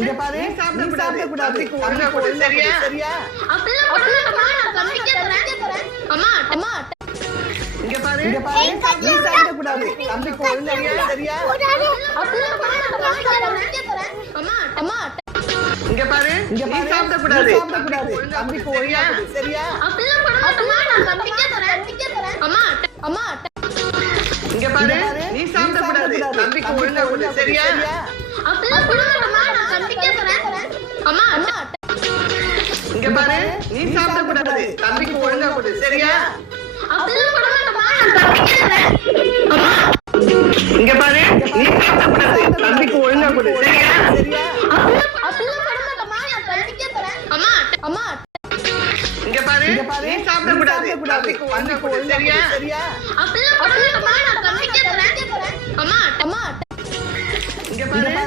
இங்க பாரு, நீ சாப்பிடக்கூடாது. ஒழுங்கா கொடு, சரியா? அப்படிலாம் பண்ணாதம்மா, நான் தம்பிக்கே தரேன். அம்மா இங்க பாரு, நீ சாப்பிடக்கூடாது. தம்பிக்கு ஒழுங்கா கொடு, சரியா? அப்படிலாம் பண்ணாதம்மா, நான் தம்பிக்கே தரேன். அம்மா இங்க பாரு, நீ சாப்பிடக்கூடாது. தம்பிக்கு ஒழுங்கா கொடு, சரியா? அப்படிலாம் பண்ணாதம்மா, நான் தம்பிக்கே தரேன். அம்மா இங்க பாரு, நீ சாப்பிடக்கூடாது. தம்பிக்கு ஒழுங்கா கொடு, சரியா? அப்படிலாம் பண்ணாதம்மா, நான் தம்பிக்கே தரேன். அம்மா இங்க பாரு, நீ சாப்பிடக்கூடாது. தம்பிக்கு ஒழுங்கா கொடு, சரியா? அப்படிலாம் பண்ணாதம்மா, நான் தம்பிக்கே தரேன். இங்க பாரு, நீ சாப்பிடக்கூடாது. தம்பிக்கு ஒழுங்கா கொடு, சரியா? அப்படிலாம் பண்ணாதம்மா, நான் தம்பிக்கே தரேன். அம்மா இங்க பாரு, நீ சாப்பிடக்கூடாது. தம்பிக்கு ஒழுங்கா கொடு, சரியா? அப்படிலாம் பண்ணாதம்மா, நான் தம்பிக்கே தரேன். இங்க பாரு,